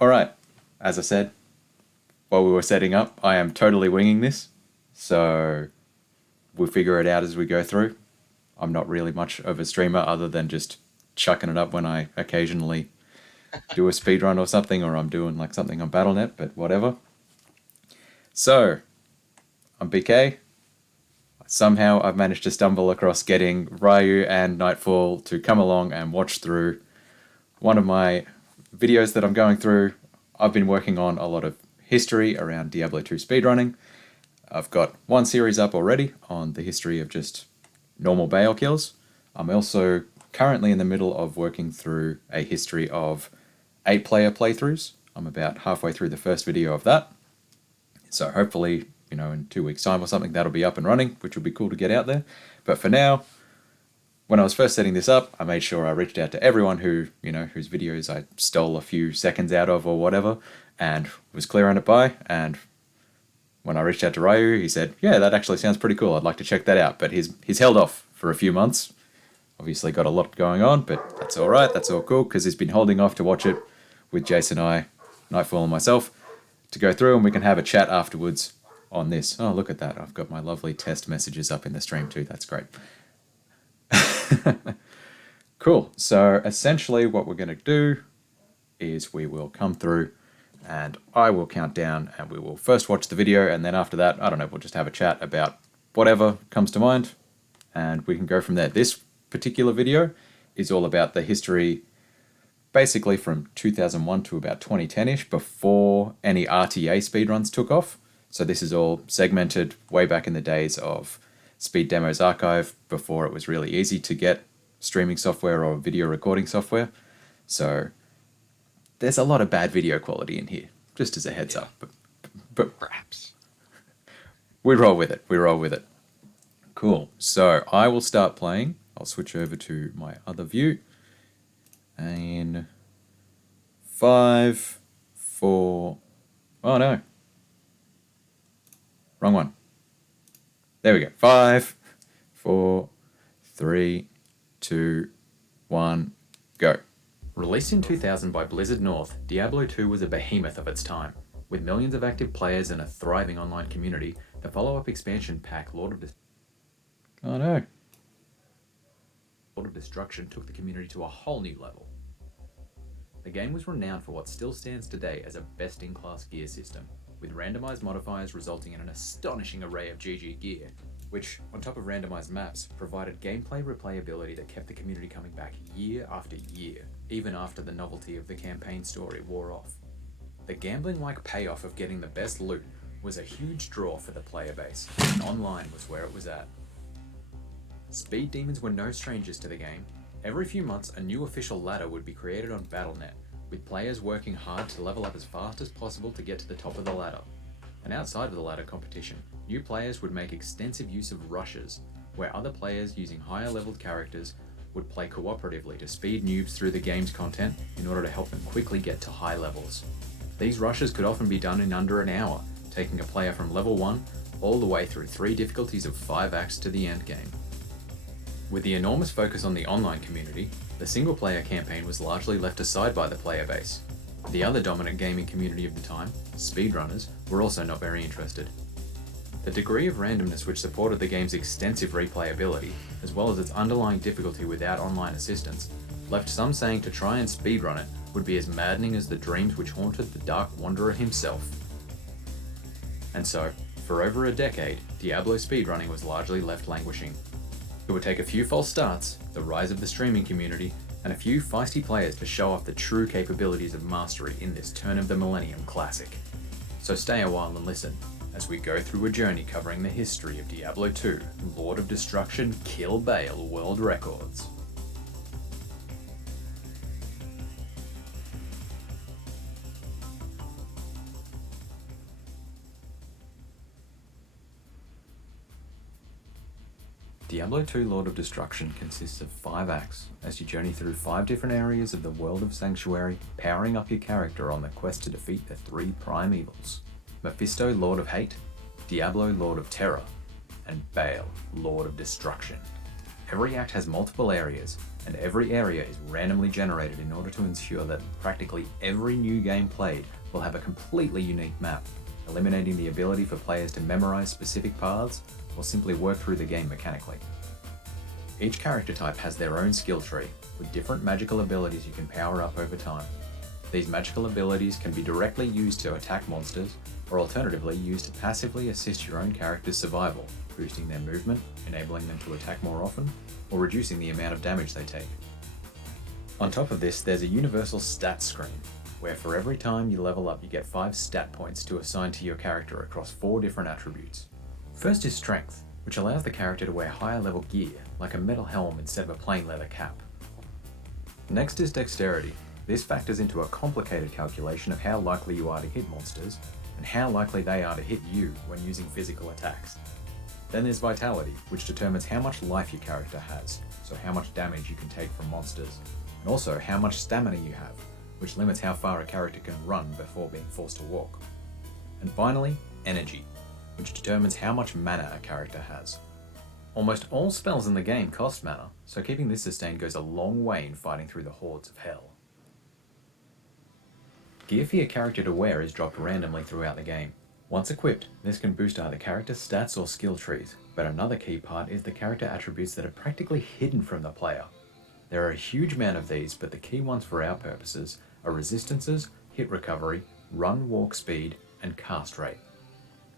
Alright, as I said, while we were setting up, I am totally winging this, so we'll figure it out as we go through. I'm not really much of a streamer other than just chucking it up when I occasionally do a speedrun or something, or I'm doing like something on Battle.net, but whatever. So, I'm BK. Somehow I've managed to stumble across getting Ryu and Nightfall to come along and watch through one of my videos that I'm going through. I've been working on a lot of history around Diablo 2 speedrunning. I've got one series up already on the history of just normal Bale kills. I'm also currently in the middle of working through a history of 8-player playthroughs. I'm about halfway through the first video of that. So hopefully, in 2 weeks' time or something, that'll be up and running, which will be cool to get out there. But for now, when I was first setting this up, I made sure I reached out to everyone who, whose videos I stole a few seconds out of or whatever, and was clearing it by. And when I reached out to Ryu, he said, yeah, that actually sounds pretty cool. I'd like to check that out. But he's held off for a few months. Obviously got a lot going on, but that's all right. That's all cool, because he's been holding off to watch it with Jason, Nightfall, and myself to go through, and we can have a chat afterwards on this. Oh, look at that. I've got my lovely test messages up in the stream too. That's great. Cool. So essentially what we're going to do is we will come through and I will count down and we will first watch the video, and then after that, I don't know, we'll just have a chat about whatever comes to mind and we can go from there. This particular video is all about the history basically from 2001 to about 2010-ish, before any RTA speedruns took off. So this is all segmented way back in the days of Speed Demos Archive, before it was really easy to get streaming software or video recording software. So there's a lot of bad video quality in here, just as a heads up. But Perhaps. we roll with it. We roll with it. Cool. So I will start playing. I'll switch over to my other view. And 5, 4... Oh no. Wrong one. There we go. 5, 4, 3, 2, 1, go. Released in 2000 by Blizzard North, Diablo 2 was a behemoth of its time. With millions of active players and a thriving online community, the follow-up expansion pack, Lord of Destruction, took the community to a whole new level. The game was renowned for what still stands today as a best-in-class gear system, with randomized modifiers resulting in an astonishing array of GG gear, which, on top of randomized maps, provided gameplay replayability that kept the community coming back year after year, even after the novelty of the campaign story wore off. The gambling-like payoff of getting the best loot was a huge draw for the player base, and online was where it was at. Speed demons were no strangers to the game. Every few months, a new official ladder would be created on Battle.net, with players working hard to level up as fast as possible to get to the top of the ladder. And outside of the ladder competition, new players would make extensive use of rushes, where other players using higher leveled characters would play cooperatively to speed noobs through the game's content in order to help them quickly get to high levels. These rushes could often be done in under an hour, taking a player from level 1 all the way through 3 difficulties of 5 acts to the end game. With the enormous focus on the online community, the single-player campaign was largely left aside by the player base. The other dominant gaming community of the time, speedrunners, were also not very interested. The degree of randomness which supported the game's extensive replayability, as well as its underlying difficulty without online assistance, left some saying to try and speedrun it would be as maddening as the dreams which haunted the Dark Wanderer himself. And so, for over a decade, Diablo speedrunning was largely left languishing. It would take a few false starts, the rise of the streaming community, and a few feisty players to show off the true capabilities of mastery in this turn of the millennium classic. So stay a while and listen, as we go through a journey covering the history of Diablo 2, Lord of Destruction Kill Bale World Records. Diablo 2 Lord of Destruction consists of 5 acts, as you journey through 5 different areas of the world of Sanctuary, powering up your character on the quest to defeat the 3 prime evils: Mephisto, Lord of Hate, Diablo, Lord of Terror, and Baal, Lord of Destruction. Every act has multiple areas, and every area is randomly generated in order to ensure that practically every new game played will have a completely unique map, eliminating the ability for players to memorize specific paths or simply work through the game mechanically. Each character type has their own skill tree, with different magical abilities you can power up over time. These magical abilities can be directly used to attack monsters, or alternatively used to passively assist your own character's survival, boosting their movement, enabling them to attack more often, or reducing the amount of damage they take. On top of this, there's a universal stats screen, where for every time you level up you get 5 stat points to assign to your character across 4 different attributes. First is strength, which allows the character to wear higher level gear, like a metal helm instead of a plain leather cap. Next is dexterity. This factors into a complicated calculation of how likely you are to hit monsters, and how likely they are to hit you when using physical attacks. Then there's vitality, which determines how much life your character has, so how much damage you can take from monsters, and also how much stamina you have, which limits how far a character can run before being forced to walk. And finally, energy, which determines how much mana a character has. Almost all spells in the game cost mana, so keeping this sustained goes a long way in fighting through the hordes of hell. Gear for your character to wear is dropped randomly throughout the game. Once equipped, this can boost either character stats or skill trees, but another key part is the character attributes that are practically hidden from the player. There are a huge amount of these, but the key ones for our purposes are resistances, hit recovery, run walk speed, and cast rate.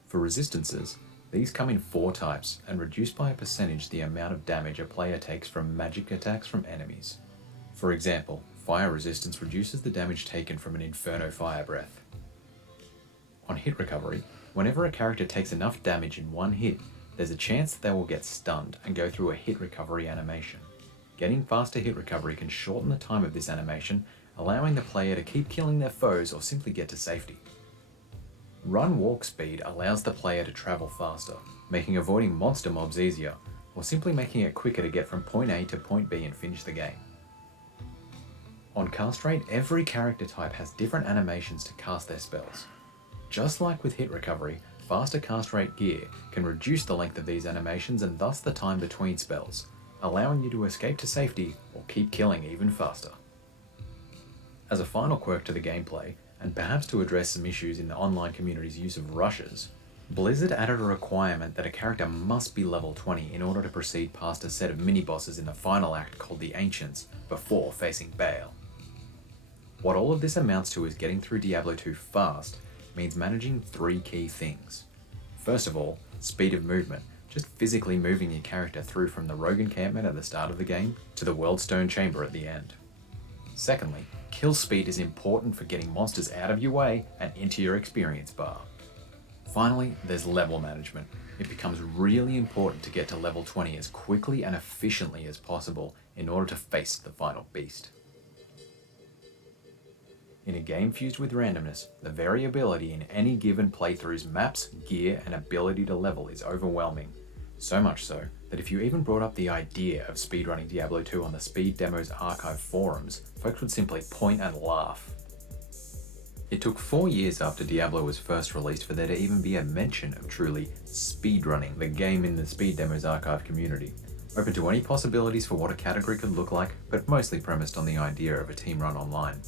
For resistances, these come in 4 types and reduce by a percentage the amount of damage a player takes from magic attacks from enemies. For example, fire resistance reduces the damage taken from an Inferno Fire Breath. On hit recovery, whenever a character takes enough damage in one hit, there's a chance that they will get stunned and go through a hit recovery animation. Getting faster hit recovery can shorten the time of this animation, allowing the player to keep killing their foes or simply get to safety. Run walk speed allows the player to travel faster, making avoiding monster mobs easier, or simply making it quicker to get from point A to point B and finish the game. On cast rate, every character type has different animations to cast their spells. Just like with hit recovery, faster cast rate gear can reduce the length of these animations and thus the time between spells, allowing you to escape to safety or keep killing even faster. As a final quirk to the gameplay, and perhaps to address some issues in the online community's use of rushes, Blizzard added a requirement that a character must be level 20 in order to proceed past a set of mini-bosses in the final act called the Ancients before facing Baal. What all of this amounts to is getting through Diablo 2 fast means managing 3 key things. First of all, speed of movement, just physically moving your character through from the rogue encampment at the start of the game to the Worldstone Chamber at the end. Secondly, kill speed is important for getting monsters out of your way and into your experience bar. Finally, there's level management. It becomes really important to get to level 20 as quickly and efficiently as possible in order to face the final beast. In a game fused with randomness, the variability in any given playthrough's maps, gear, and ability to level is overwhelming. So much so that if you even brought up the idea of speedrunning Diablo 2 on the Speed Demos archive forums, folks would simply point and laugh. It took 4 years after Diablo was first released for there to even be a mention of truly speedrunning the game in the Speed Demos archive community, open to any possibilities for what a category could look like, but mostly premised on the idea of a team run online.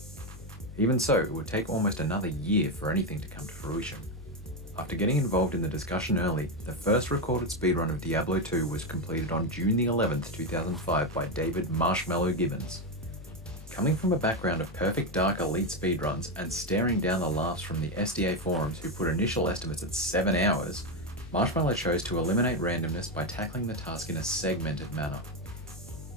Even so, it would take almost another year for anything to come to fruition. After getting involved in the discussion early, the first recorded speedrun of Diablo 2 was completed on June the 11th, 2005 by David Marshmallow Gibbons. Coming from a background of perfect dark elite speedruns and staring down the laughs from the SDA forums who put initial estimates at 7 hours, Marshmallow chose to eliminate randomness by tackling the task in a segmented manner.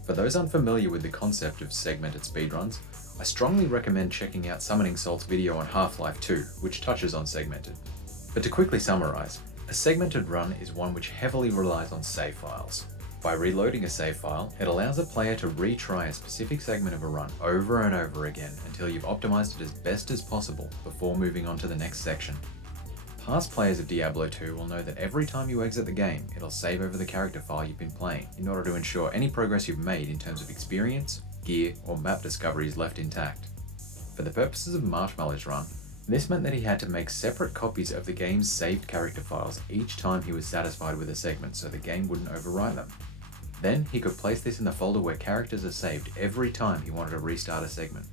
For those unfamiliar with the concept of segmented speedruns, I strongly recommend checking out Summoning Salt's video on Half-Life 2, which touches on segmented. But to quickly summarize, a segmented run is one which heavily relies on save files. By reloading a save file, it allows a player to retry a specific segment of a run over and over again until you've optimized it as best as possible before moving on to the next section. Past players of Diablo 2 will know that every time you exit the game, it'll save over the character file you've been playing in order to ensure any progress you've made in terms of experience, gear, or map discovery is left intact. For the purposes of Marshmallow's run, this meant that he had to make separate copies of the game's saved character files each time he was satisfied with a segment so the game wouldn't overwrite them. Then he could place this in the folder where characters are saved every time he wanted to restart a segment.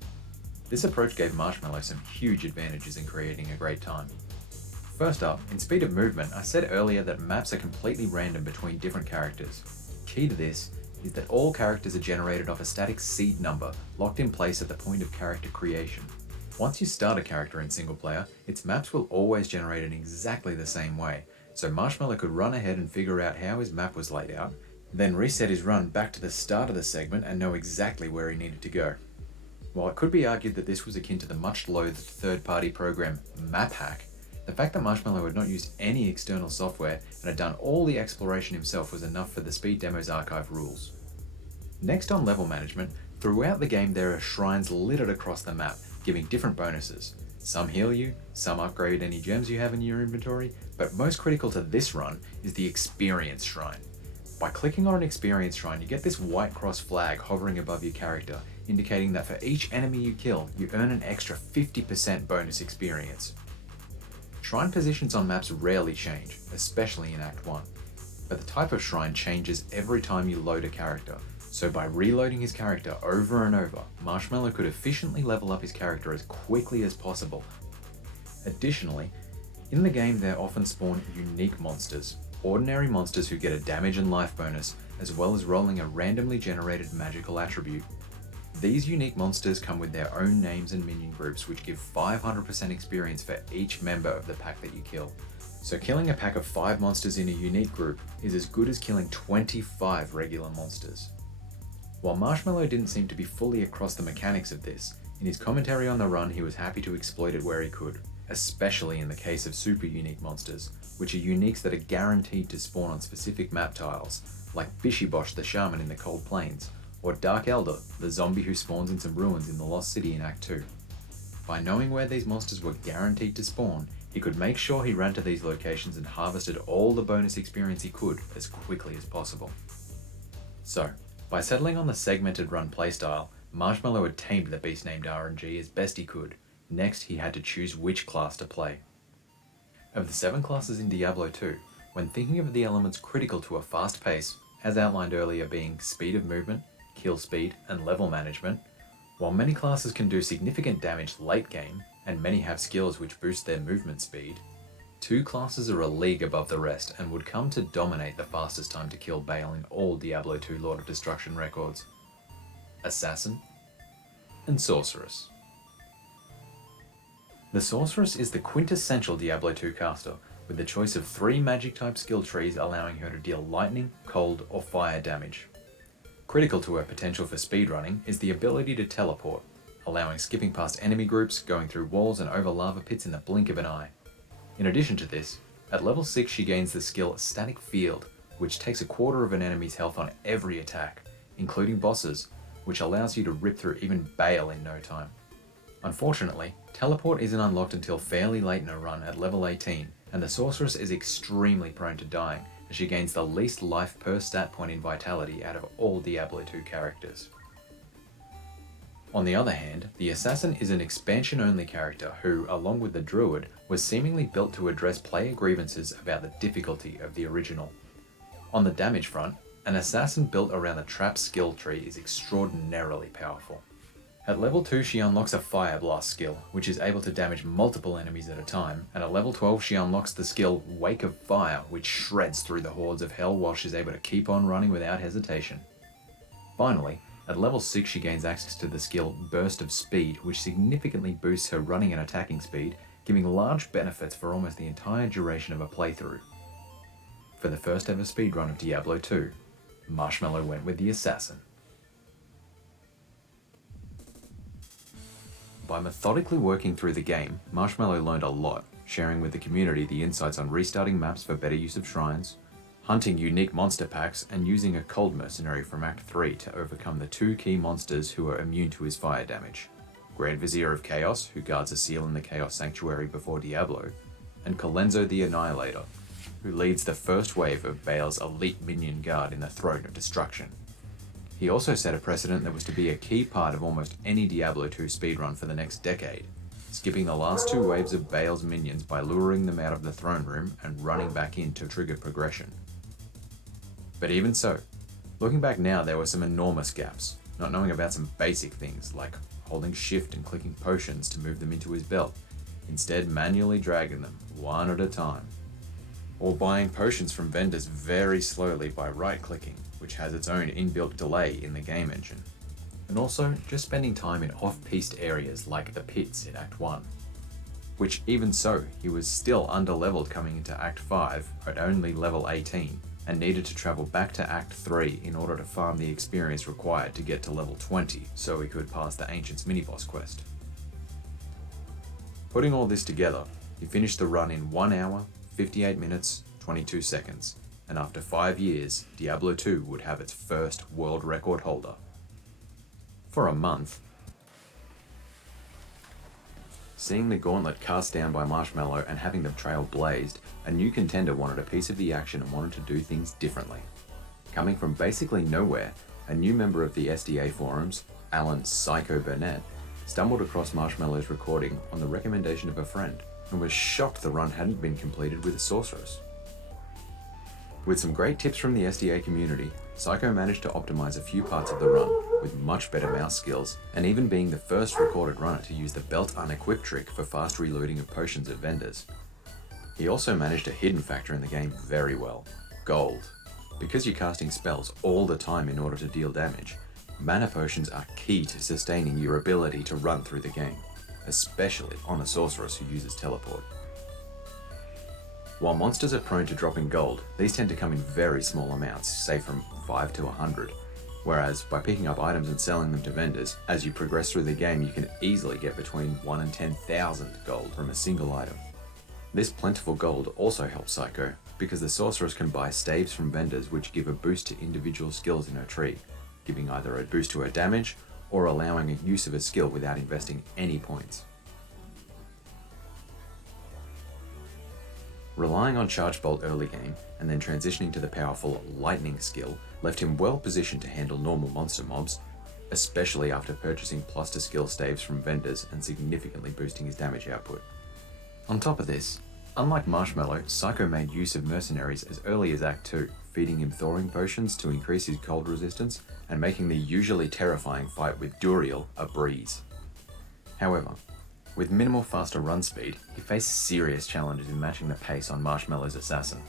This approach gave Marshmallow some huge advantages in creating a great time. First up, in speed of movement, I said earlier that maps are completely random between different characters. Key to this is that all characters are generated off a static seed number locked in place at the point of character creation. Once you start a character in single player, its maps will always generate in exactly the same way, so Marshmallow could run ahead and figure out how his map was laid out, then reset his run back to the start of the segment and know exactly where he needed to go. While it could be argued that this was akin to the much-loathed third-party program MapHack, the fact that Marshmallow had not used any external software and had done all the exploration himself was enough for the Speed Demo's archive rules. Next on level management, throughout the game there are shrines littered across the map, giving different bonuses. Some heal you, some upgrade any gems you have in your inventory, but most critical to this run is the Experience Shrine. By clicking on an Experience Shrine, you get this white cross flag hovering above your character, indicating that for each enemy you kill, you earn an extra 50% bonus experience. Shrine positions on maps rarely change, especially in Act 1, but the type of shrine changes every time you load a character, so by reloading his character over and over, Marshmallow could efficiently level up his character as quickly as possible. Additionally, in the game there often spawn unique monsters, ordinary monsters who get a damage and life bonus, as well as rolling a randomly generated magical attribute. These unique monsters come with their own names and minion groups, which give 500% experience for each member of the pack that you kill. So killing a pack of 5 monsters in a unique group is as good as killing 25 regular monsters. While Marshmallow didn't seem to be fully across the mechanics of this, in his commentary on the run he was happy to exploit it where he could, especially in the case of super unique monsters, which are uniques that are guaranteed to spawn on specific map tiles, like Bishibosh the Shaman in the Cold Plains, or Dark Elder, the zombie who spawns in some ruins in the Lost City in Act 2. By knowing where these monsters were guaranteed to spawn, he could make sure he ran to these locations and harvested all the bonus experience he could as quickly as possible. So, by settling on the segmented run playstyle, Marshmallow had tamed the beast named RNG as best he could. Next, he had to choose which class to play. Of the 7 classes in Diablo 2, when thinking of the elements critical to a fast pace, as outlined earlier being speed of movement, kill speed, and level management, while many classes can do significant damage late game, and many have skills which boost their movement speed, 2 classes are a league above the rest and would come to dominate the fastest time to kill Bale in all Diablo 2 Lord of Destruction records: Assassin and Sorceress. The Sorceress is the quintessential Diablo 2 caster, with the choice of 3 magic type skill trees allowing her to deal lightning, cold, or fire damage. Critical to her potential for speedrunning is the ability to teleport, allowing skipping past enemy groups, going through walls and over lava pits in the blink of an eye. In addition to this, at level 6 she gains the skill Static Field, which takes a quarter of an enemy's health on every attack, including bosses, which allows you to rip through even Bale in no time. Unfortunately, teleport isn't unlocked until fairly late in a run at level 18, and the Sorceress is extremely prone to dying, as she gains the least life per stat point in Vitality out of all Diablo 2 characters. On the other hand, the Assassin is an expansion-only character who, along with the Druid, was seemingly built to address player grievances about the difficulty of the original. On the damage front, an Assassin built around the Trap skill tree is extraordinarily powerful. At level 2 she unlocks a Fire Blast skill, which is able to damage multiple enemies at a time, and at level 12 she unlocks the skill Wake of Fire, which shreds through the hordes of hell while she's able to keep on running without hesitation. Finally, at level 6 she gains access to the skill Burst of Speed, which significantly boosts her running and attacking speed, giving large benefits for almost the entire duration of a playthrough. For the first ever speedrun of Diablo 2, Marshmallow went with the Assassin. By methodically working through the game, Marshmallow learned a lot, sharing with the community the insights on restarting maps for better use of shrines, hunting unique monster packs, and using a cold mercenary from Act 3 to overcome the 2 key monsters who are immune to his fire damage: Grand Vizier of Chaos, who guards a seal in the Chaos Sanctuary before Diablo, and Colenso the Annihilator, who leads the first wave of Bale's elite minion guard in the Throne of Destruction. He also set a precedent that was to be a key part of almost any Diablo 2 speedrun for the next decade, skipping the last 2 waves of Bale's minions by luring them out of the throne room and running back in to trigger progression. But even so, Looking back now, there were some enormous gaps, not knowing about some basic things like holding shift and clicking potions to move them into his belt, instead manually dragging them one at a time. Or buying potions from vendors very slowly by right-clicking, which has its own inbuilt delay in the game engine. And also, just spending time in off-piste areas like the pits in Act 1. Which even so, he was still under-leveled coming into Act 5 at only level 18, and needed to travel back to Act 3 in order to farm the experience required to get to level 20 so he could pass the Ancients mini-boss quest. Putting all this together, he finished the run in 1 hour, 58 minutes, 22 seconds, and after 5 years, Diablo 2 would have its first world record holder. For a month. Seeing the gauntlet cast down by Marshmallow and having the trail blazed, a new contender wanted a piece of the action and wanted to do things differently. Coming from basically nowhere, a new member of the SDA forums, Alan Psycho Burnett, stumbled across Marshmallow's recording on the recommendation of a friend, and was shocked the run hadn't been completed with a sorceress. With some great tips from the SDA community, Psycho managed to optimize a few parts of the run, with much better mouse skills, and even being the first recorded runner to use the belt unequip trick for fast reloading of potions at vendors. He also managed a hidden factor in the game very well, gold. Because you're casting spells all the time in order to deal damage, mana potions are key to sustaining your ability to run through the game, especially on a sorceress who uses teleport. While monsters are prone to dropping gold, these tend to come in very small amounts, say from 5 to 100, whereas by picking up items and selling them to vendors, as you progress through the game you can easily get between 1 and 10,000 gold from a single item. This plentiful gold also helps Psycho, because the sorceress can buy staves from vendors which give a boost to individual skills in her tree, giving either a boost to her damage, or allowing a use of a skill without investing any points. Relying on Charge Bolt early game, and then transitioning to the powerful Lightning skill, left him well positioned to handle normal monster mobs, especially after purchasing plus to skill staves from vendors and significantly boosting his damage output. On top of this, unlike Marshmallow, Psycho made use of mercenaries as early as Act 2, feeding him thawing potions to increase his cold resistance, and making the usually terrifying fight with Duriel a breeze. However, with minimal faster run speed, he faced serious challenges in matching the pace on Marshmallow's assassin.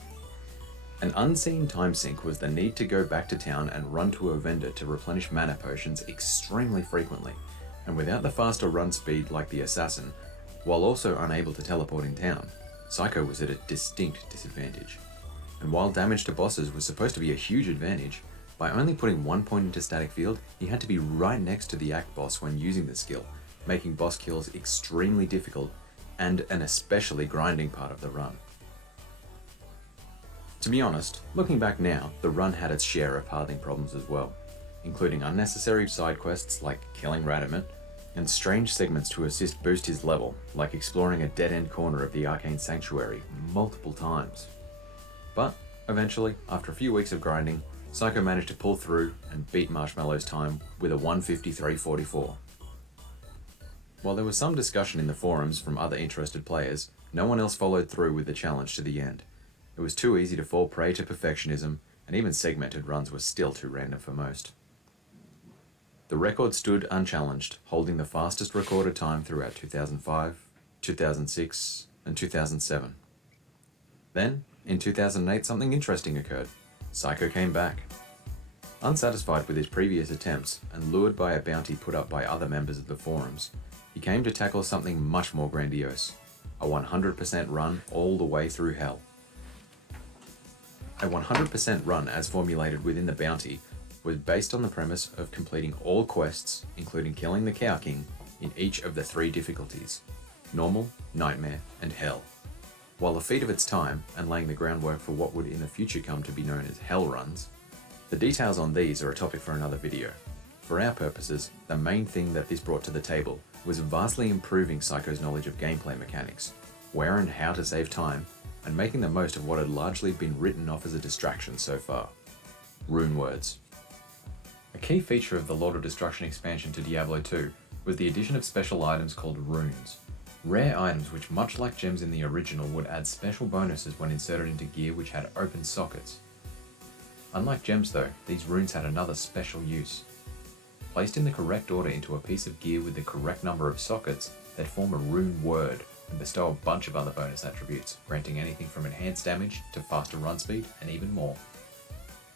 An unseen time sink was the need to go back to town and run to a vendor to replenish mana potions extremely frequently, and without the faster run speed like the assassin, while also unable to teleport in town, Psycho was at a distinct disadvantage. And while damage to bosses was supposed to be a huge advantage, by only putting 1 point into static field, he had to be right next to the act boss when using the skill, making boss kills extremely difficult and an especially grinding part of the run. To be honest, looking back now, the run had its share of pathing problems as well, including unnecessary side quests like killing Radamant, and strange segments to assist boost his level, like exploring a dead-end corner of the Arcane Sanctuary multiple times. But eventually, after a few weeks of grinding, Psycho managed to pull through and beat Marshmallow's time with a 153.44. While there was some discussion in the forums from other interested players, no one else followed through with the challenge to the end. It was too easy to fall prey to perfectionism, and even segmented runs were still too random for most. The record stood unchallenged, holding the fastest recorded time throughout 2005, 2006, and 2007. Then, in 2008, something interesting occurred. Psycho came back. Unsatisfied with his previous attempts, and lured by a bounty put up by other members of the forums, he came to tackle something much more grandiose, a 100% run all the way through hell. A 100% run as formulated within the bounty was based on the premise of completing all quests, including killing the Cow King, in each of the 3 difficulties, Normal, Nightmare, and Hell. While a feat of its time, and laying the groundwork for what would in the future come to be known as Hell runs, the details on these are a topic for another video. For our purposes, the main thing that this brought to the table was vastly improving Psycho's knowledge of gameplay mechanics, where and how to save time, and making the most of what had largely been written off as a distraction so far. Rune words. A key feature of the Lord of Destruction expansion to Diablo 2 was the addition of special items called runes. Rare items which, much like gems in the original, would add special bonuses when inserted into gear which had open sockets. Unlike gems though, these runes had another special use. Placed in the correct order into a piece of gear with the correct number of sockets, they'd form a rune word and bestow a bunch of other bonus attributes, granting anything from enhanced damage to faster run speed and even more.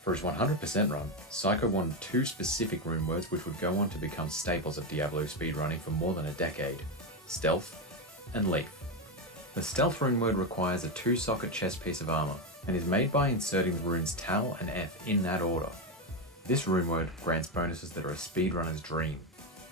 For his 100% run, Psycho wanted 2 specific rune words which would go on to become staples of Diablo speedrunning for more than a decade: Stealth and Leaf. The Stealth rune word requires a 2-socket chest piece of armor, and is made by inserting the runes Tal and F in that order. This rune word grants bonuses that are a speedrunner's dream: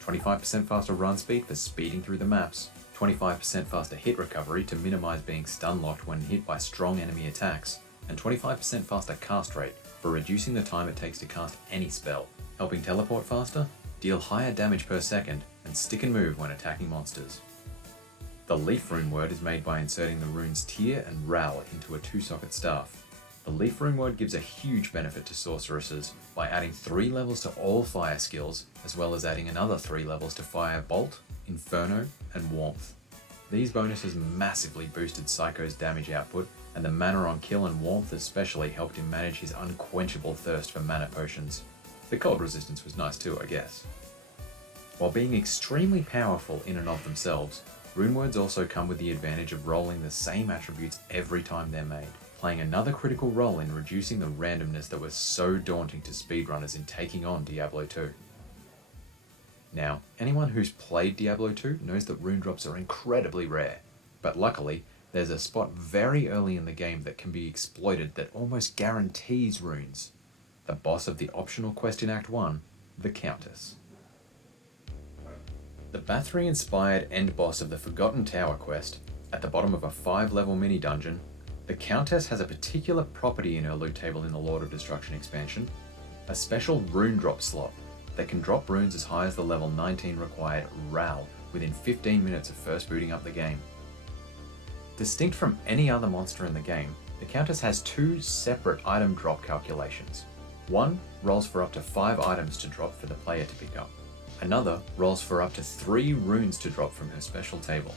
25% faster run speed for speeding through the maps, 25% faster hit recovery to minimize being stun locked when hit by strong enemy attacks, and 25% faster cast rate for reducing the time it takes to cast any spell, helping teleport faster, deal higher damage per second, and stick and move when attacking monsters. The Leaf rune word is made by inserting the runes Tyr and Ral into a 2-socket staff. The Leaf rune word gives a huge benefit to sorceresses by adding 3 levels to all fire skills, as well as adding another 3 levels to Fire Bolt, Inferno, and Warmth. These bonuses massively boosted Psycho's damage output, and the mana on kill and warmth especially helped him manage his unquenchable thirst for mana potions. The cold resistance was nice too, I guess. While being extremely powerful in and of themselves, rune words also come with the advantage of rolling the same attributes every time they're made, playing another critical role in reducing the randomness that was so daunting to speedrunners in taking on Diablo 2. Now, anyone who's played Diablo 2 knows that rune drops are incredibly rare, but luckily, there's a spot very early in the game that can be exploited that almost guarantees runes: the boss of the optional quest in Act 1, the Countess. The Bathory-inspired end boss of the Forgotten Tower quest, at the bottom of a 5-level mini-dungeon, the Countess has a particular property in her loot table in the Lord of Destruction expansion: a special rune drop slot that can drop runes as high as the level 19 required Ral within 15 minutes of first booting up the game. Distinct from any other monster in the game, the Countess has 2 separate item drop calculations. One rolls for up to 5 items to drop for the player to pick up. Another rolls for up to 3 runes to drop from her special table.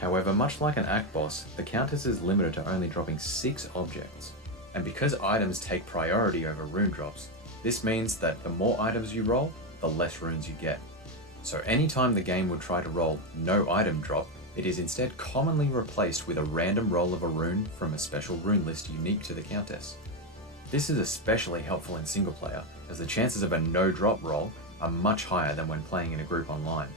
However, much like an Act boss, the Countess is limited to only dropping 6 objects. And because items take priority over rune drops, this means that the more items you roll, the less runes you get. So anytime the game would try to roll no item drop, it is instead commonly replaced with a random roll of a rune from a special rune list unique to the Countess. This is especially helpful in single player, as the chances of a no drop roll are much higher than when playing in a group online.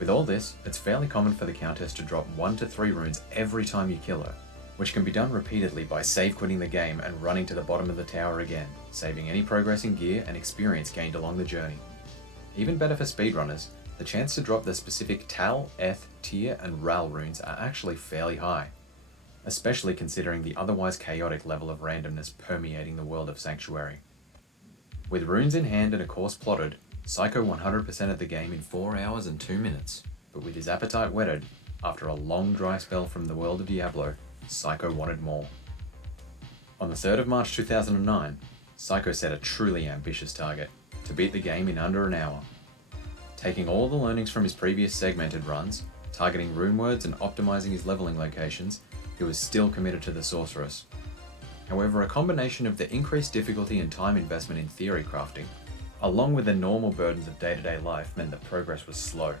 With all this, it's fairly common for the Countess to drop 1 to 3 runes every time you kill her, which can be done repeatedly by save quitting the game and running to the bottom of the tower again, saving any progress in gear and experience gained along the journey. Even better for speedrunners, the chance to drop the specific Tal, Eth, Tyr, and Ral runes are actually fairly high, especially considering the otherwise chaotic level of randomness permeating the world of Sanctuary. With runes in hand and a course plotted, Psycho 100%ed the game in 4 hours and 2 minutes, but with his appetite whetted, after a long dry spell from the world of Diablo, Psycho wanted more. On the 3rd of March 2009, Psycho set a truly ambitious target: to beat the game in under an hour. Taking all the learnings from his previous segmented runs, targeting rune words and optimizing his leveling locations, he was still committed to the Sorceress. However, a combination of the increased difficulty and time investment in theory crafting, along with the normal burdens of day-to-day life, meant that progress was slow.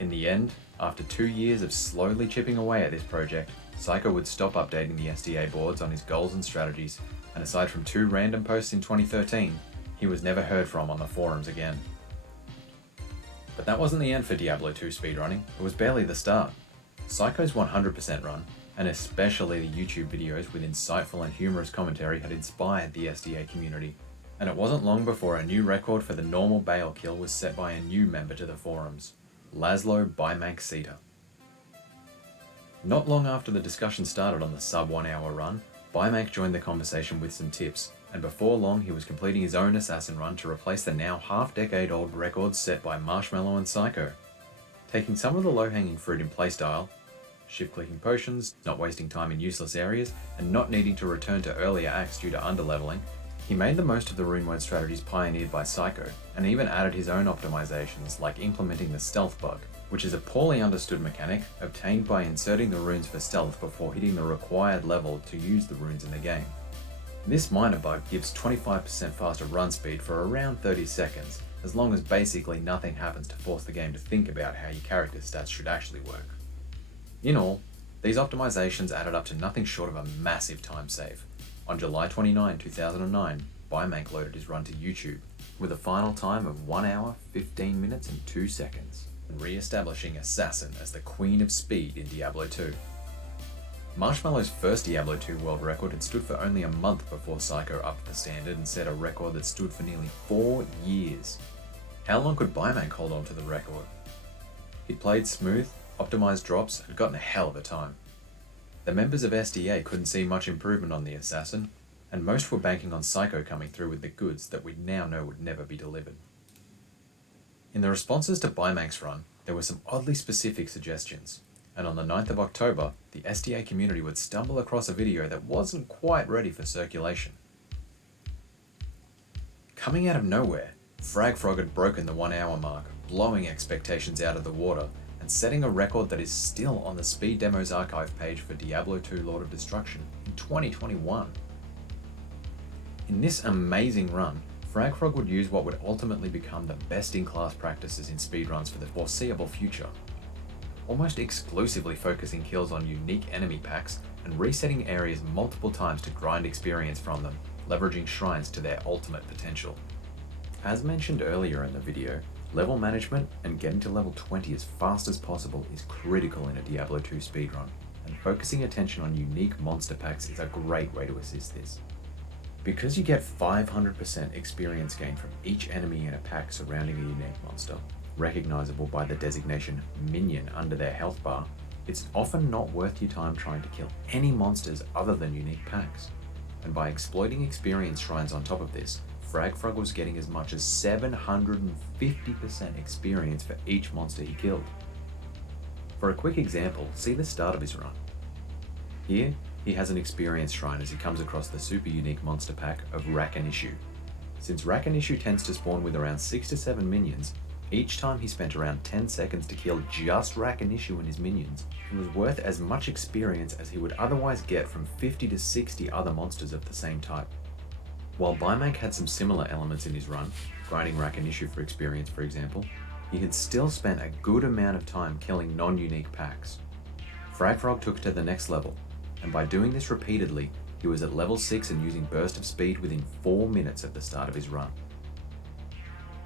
In the end, after 2 years of slowly chipping away at this project, Psycho would stop updating the SDA boards on his goals and strategies, and aside from 2 random posts in 2013, he was never heard from on the forums again. But that wasn't the end for Diablo 2 speedrunning, it was barely the start. Psycho's 100% run, and especially the YouTube videos with insightful and humorous commentary, had inspired the SDA community, and it wasn't long before a new record for the normal Bale kill was set by a new member to the forums, Laszlo Bymank-Sita. Not long after the discussion started on the sub 1 hour run, Bymank joined the conversation with some tips, and before long he was completing his own assassin run to replace the now half-decade-old records set by Marshmallow and Psycho. Taking some of the low-hanging fruit in playstyle, shift-clicking potions, not wasting time in useless areas, and not needing to return to earlier acts due to underleveling, he made the most of the rune word strategies pioneered by Psycho, and even added his own optimizations like implementing the stealth bug, which is a poorly understood mechanic obtained by inserting the runes for stealth before hitting the required level to use the runes in the game. This minor bug gives 25% faster run speed for around 30 seconds, as long as basically nothing happens to force the game to think about how your character stats should actually work. In all, these optimizations added up to nothing short of a massive time save. On July 29, 2009, Bymank loaded his run to YouTube, with a final time of 1 hour, 15 minutes and 2 seconds, re-establishing Assassin as the Queen of Speed in Diablo 2. Marshmallow's first Diablo 2 world record had stood for only a month before Psycho upped the standard and set a record that stood for nearly 4 years. How long could Bymank hold on to the record? He'd played smooth, optimized drops, and gotten a hell of a time. The members of SDA couldn't see much improvement on the Assassin, and most were banking on Psycho coming through with the goods that we now know would never be delivered. In the responses to Bymank's run, there were some oddly specific suggestions, and on the 9th of October, the SDA community would stumble across a video that wasn't quite ready for circulation. Coming out of nowhere, Fragfrog had broken the 1 hour mark, blowing expectations out of the water, and setting a record that is still on the Speed Demos archive page for Diablo 2 Lord of Destruction in 2021. In this amazing run, Fragfrog would use what would ultimately become the best-in-class practices in speedruns for the foreseeable future, almost exclusively focusing kills on unique enemy packs and resetting areas multiple times to grind experience from them, leveraging shrines to their ultimate potential. As mentioned earlier in the video, level management and getting to level 20 as fast as possible is critical in a Diablo 2 speedrun, and focusing attention on unique monster packs is a great way to assist this. Because you get 500% experience gain from each enemy in a pack surrounding a unique monster, recognizable by the designation minion under their health bar, it's often not worth your time trying to kill any monsters other than unique packs. And by exploiting experience shrines on top of this, Fragfrog was getting as much as 750% experience for each monster he killed. For a quick example, see the start of his run. Here, he has an experience shrine as he comes across the super unique monster pack of Ryuquezacotl. Since Ryuquezacotl tends to spawn with around 6 to 7 minions, each time he spent around 10 seconds to kill just Ryuquezacotl and his minions, it was worth as much experience as he would otherwise get from 50 to 60 other monsters of the same type. While Bymank had some similar elements in his run, grinding Ryuquezacotl for experience for example, he had still spent a good amount of time killing non-unique packs. Fragfrog took it to the next level, and by doing this repeatedly, he was at level 6 and using Burst of Speed within 4 minutes of the start of his run.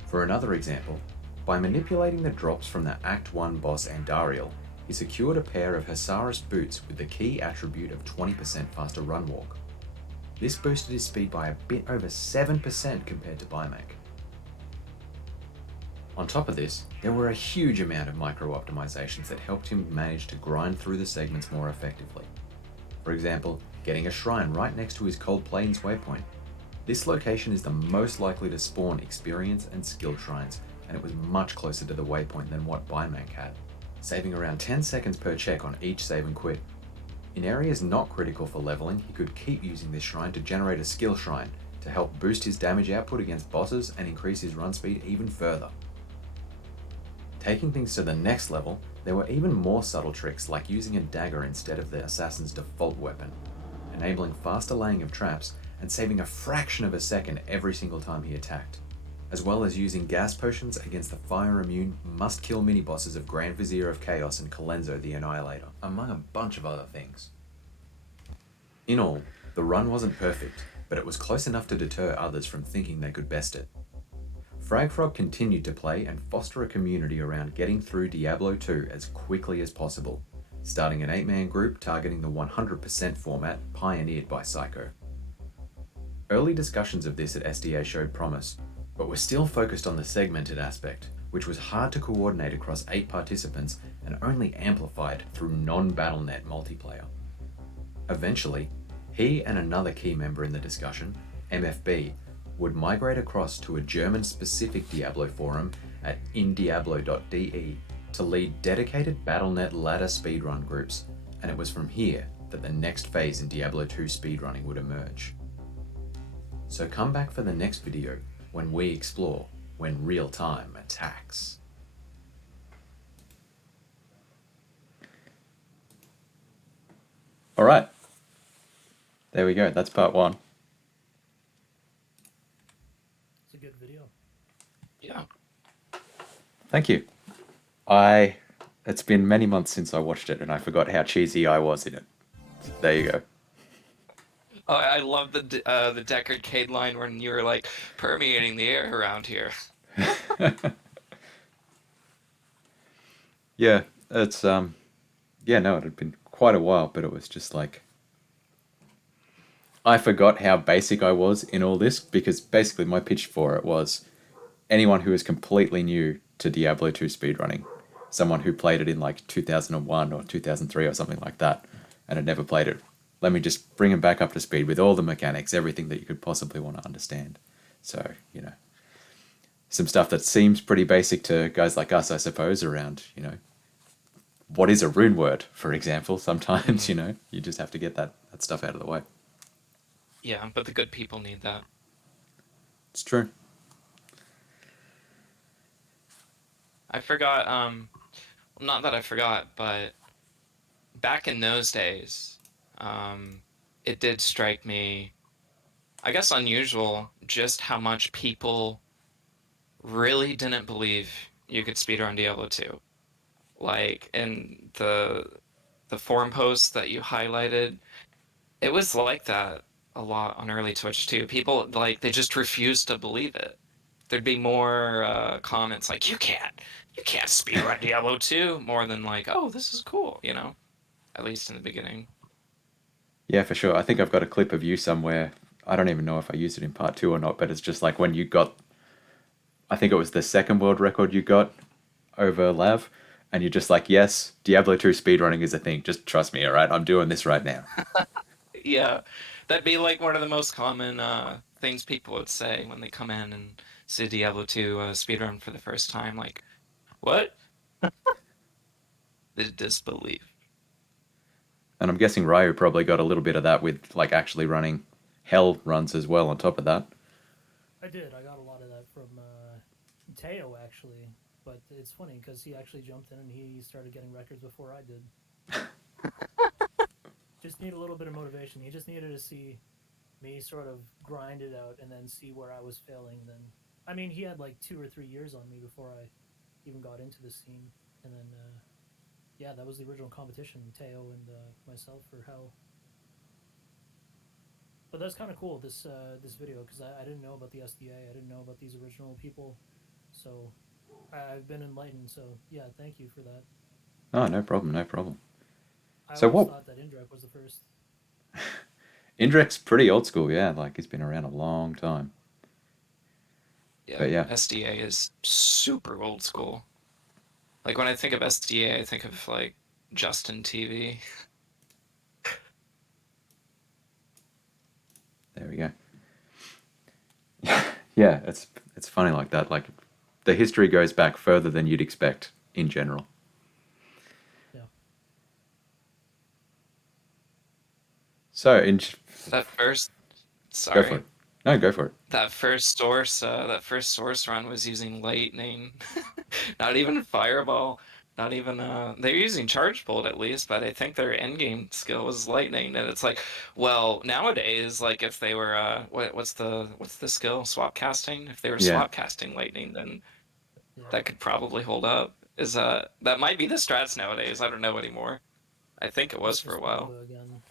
For another example, by manipulating the drops from the Act 1 boss Andariel, he secured a pair of Hasaris boots with the key attribute of 20% faster run walk. This boosted his speed by a bit over 7% compared to Bymank. On top of this, there were a huge amount of micro-optimizations that helped him manage to grind through the segments more effectively. For example, getting a shrine right next to his Cold Plains waypoint. This location is the most likely to spawn experience and skill shrines, and it was much closer to the waypoint than what Bymank had, saving around 10 seconds per check on each save and quit. In areas not critical for leveling, he could keep using this shrine to generate a skill shrine to help boost his damage output against bosses and increase his run speed even further. Taking things to the next level, there were even more subtle tricks like using a dagger instead of the assassin's default weapon, enabling faster laying of traps and saving a fraction of a second every single time he attacked, as well as using gas potions against the fire-immune must-kill mini-bosses of Grand Vizier of Chaos and Colenso the Annihilator, among a bunch of other things. In all, the run wasn't perfect, but it was close enough to deter others from thinking they could best it. Fragfrog continued to play and foster a community around getting through Diablo 2 as quickly as possible, starting an 8-man group targeting the 100% format pioneered by Psycho. Early discussions of this at SDA showed promise, but were still focused on the segmented aspect, which was hard to coordinate across 8 participants and only amplified through non-BattleNet multiplayer. Eventually, he and another key member in the discussion, MFB, would migrate across to a German-specific Diablo forum at indiablo.de to lead dedicated BattleNet ladder speedrun groups, and it was from here that the next phase in Diablo 2 speedrunning would emerge. So come back for the next video when we explore when real-time attacks. Alright, there we go, that's part 1. Yeah. Thank you. I. It's been many months since I watched it, and I forgot how cheesy I was in it. There you Oh, I love the Deckard Cade line when you were like permeating the air around here. go. Yeah, it's yeah, no, it had been quite a while, but it was just like I forgot how basic I was in all this because basically my pitch for it was anyone who is completely new to Diablo 2 speedrunning, someone who played it in like 2001 or 2003 or something like that, and had never played it. Let me just bring them back up to speed with all the mechanics, everything that you could possibly want to understand. So, some stuff that seems pretty basic to guys like us, I suppose, around, what is a rune word, for example. Sometimes, Hmm. you just have to get that stuff out of the way. Yeah, but the good people need that. It's true. I forgot, not that I forgot, but back in those days, um, it did strike me, I guess unusual, just how much people really didn't believe you could speedrun Diablo 2. Like in the forum posts that you highlighted, it was like that a lot on early Twitch too. People like they just refused to believe it. There'd be more comments like you can't speedrun Diablo 2 more than like, oh, this is cool, at least in the beginning. Yeah, for sure. I think I've got a clip of you somewhere. I don't even know if I used it in part two or not, but it's just like when you got, I think it was the second world record you got over Lav, and you're just like, yes, Diablo 2 speedrunning is a thing. Just trust me, all right? I'm doing this right now. Yeah, that'd be like one of the most common things people would say when they come in and see Diablo 2 speedrun for the first time. Like, what? The disbelief. And I'm guessing Ryu probably got a little bit of that with like actually running hell runs as well on top of that. I did. I got a lot of that from Teo actually, but it's funny because he actually jumped in and he started getting records before I did. Just need a little bit of motivation. He just needed to see me sort of grind it out and then see where I was failing. And then, I mean, he had like 2 or 3 years on me before I even got into the scene. And then, yeah, that was the original competition, Teo and myself for Hell. But that's kind of cool. This video because I didn't know about the SDA. I didn't know about these original people. So I've been enlightened. So yeah, thank you for that. Oh, no problem, no problem. I So always what? thought that Indrek was the first. Indrek's pretty old school, yeah. Like he's been around a long time. Yeah, But yeah, SDA is super old school. Like when I think of SDA, I think of like Justin TV. there we go. Yeah, it's funny like that. Like the history goes back further than you'd expect in general. Yeah, So, That first, go for it. sorry, No, go for it. that first source run was using Lightning, not even Fireball, not even they're using Charge Bolt at least, but I think their end game skill was Lightning, and it's like, well, nowadays, like if they were what's the skill swap casting? If they were Yeah, swap casting Lightning, then yeah. that could probably hold up. Is that might be the strats nowadays? I don't know anymore. I think it was It's for a just while. Nova again.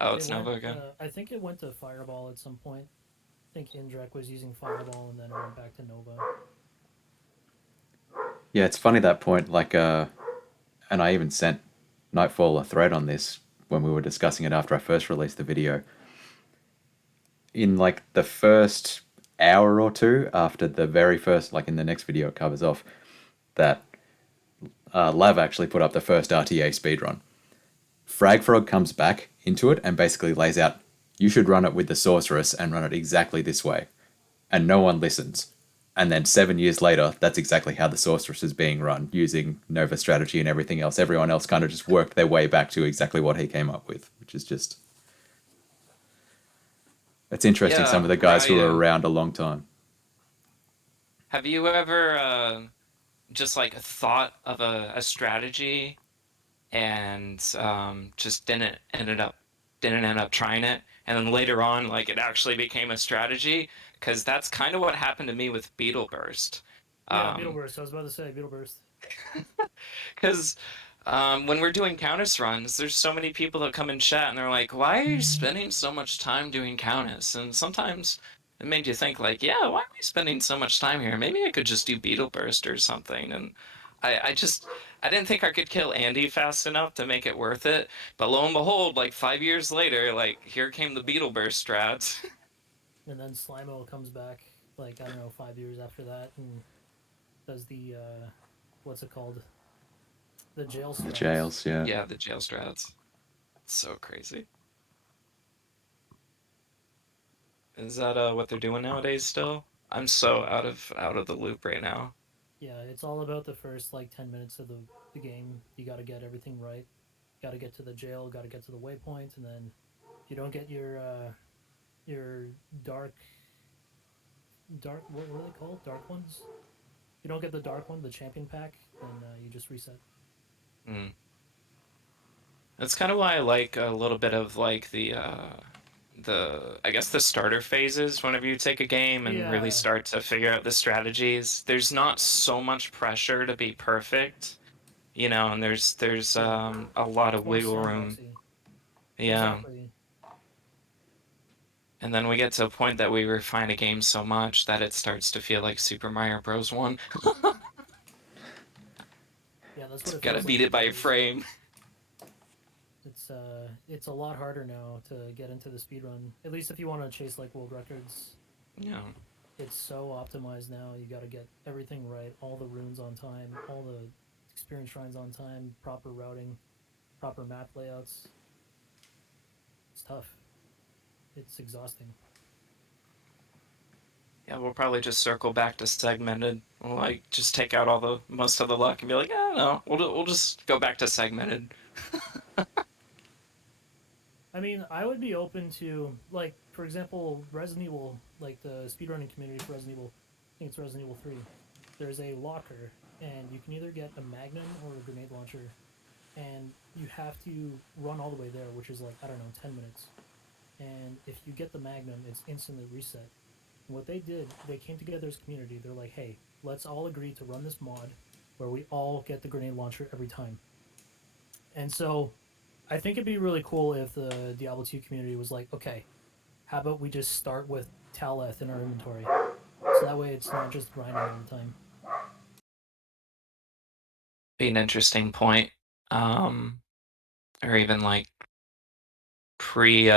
Oh, It it's Nova went. again. I think it went to Fireball at some point. I think Indrek was using Fireball, and then it went back to Nova. yeah. It's funny that point. Like, and I even sent Nightfall a thread on this when we were discussing it after I first released the video. In like the first hour or two after the very first, like in the next video, it covers off that Lav actually put up the first RTA speedrun. Fragfrog comes back into it and basically lays out you should run it with the sorceress and run it exactly this way. And no one listens. And then 7 years later, that's exactly how the sorceress is being run, using Nova strategy and everything else. Everyone else kind of just worked their way back to exactly what he came up with, which is just. It's interesting, some of Yeah, the guys who are Ryu. around a long time. Have you ever just like thought of a strategy and just didn't end up trying it, and then later on, like it actually became a strategy? Because that's kind of what happened to me with Beetle Burst. Yeah, Beetle Burst. I was about to say Beetle Burst. Because when we're doing Countess runs, there's so many people that come in chat and they're like, "Why are you spending so much time doing Countess?" And sometimes it made you think, like, "Yeah, why are we spending so much time here? Maybe I could just do Beetle Burst or something." And I didn't think I could kill Andy fast enough to make it worth it. But lo and behold, like 5 years later, like here came the Beetle Burst strats. And then Slimo comes back, like, I don't know, 5 years after that, and does the, what's it called? The jail The strats. jails, yeah. Yeah, the jail strats. It's so crazy. Is that what they're doing nowadays still? I'm so out of the loop right now. Yeah, it's all about the first, like, 10 minutes of the game. You gotta get everything right. Gotta get to the jail, gotta get to the waypoint, and then if you don't get your dark, what are they called? Dark ones? If you don't get the dark one, the champion pack, then you just reset. Mm. That's kind of why I like a little bit of like the I guess the starter phases whenever you take a game and really Yeah, start to figure out the strategies. There's not so much pressure to be perfect, and there's yeah. a lot It's of more wiggle room. sandboxy. Yeah. Exactly. And then we get to a point that we refine a game so much that it starts to feel like Super Mario Bros. 1. Yeah, that's what it Gotta feels like beat it by a because frame. it's a lot harder now to get into the speed run. At least if you want to chase like world records, Yeah. it's so optimized now. You got to get everything right, all the runes on time, all the experience shrines on time, proper routing, proper map layouts. It's tough. It's exhausting. Yeah, we'll probably just circle back to segmented. We'll like just take out all the most of the luck and be like, yeah, no, we'll just go back to segmented. I mean, I would be open to like, for example, Resident Evil, like the speedrunning community for Resident Evil. I think it's Resident Evil 3. There's a locker, and you can either get a Magnum or a grenade launcher, and you have to run all the way there, which is like I don't know, 10 minutes. And if you get the Magnum, it's instantly reset. And what they did, they came together as a community. They're like, hey, let's all agree to run this mod where we all get the grenade launcher every time. And so I think it'd be really cool if the Diablo 2 community was like, okay, how about we just start with Taleth in our inventory? So that way it's not just grinding all the time. Be an interesting point. Or even pre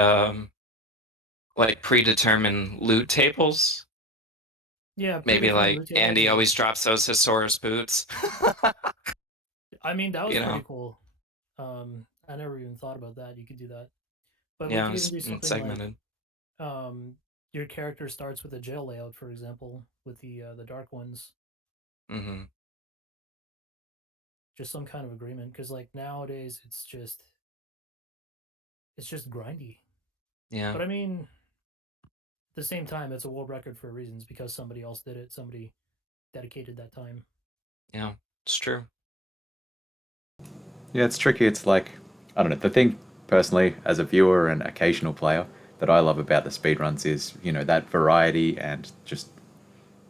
predetermined loot tables. Yeah, Maybe predefined like loot tables Andy or always drops those Thesaurus boots. I mean that was you pretty know? cool. I never even thought about that. You could do that. But we Yeah, could even do it's something like segmented. um your character starts with a jail layout, for example, with the dark ones. Mm-hmm. Just some kind of agreement because like nowadays it's just grindy. Yeah, But I mean, at the same time, it's a world record for reasons because somebody else did it. Somebody dedicated that time. yeah, it's true. Yeah, it's tricky. It's like, I don't know. The thing, personally, as a viewer and occasional player, that I love about the speedruns is, that variety and just,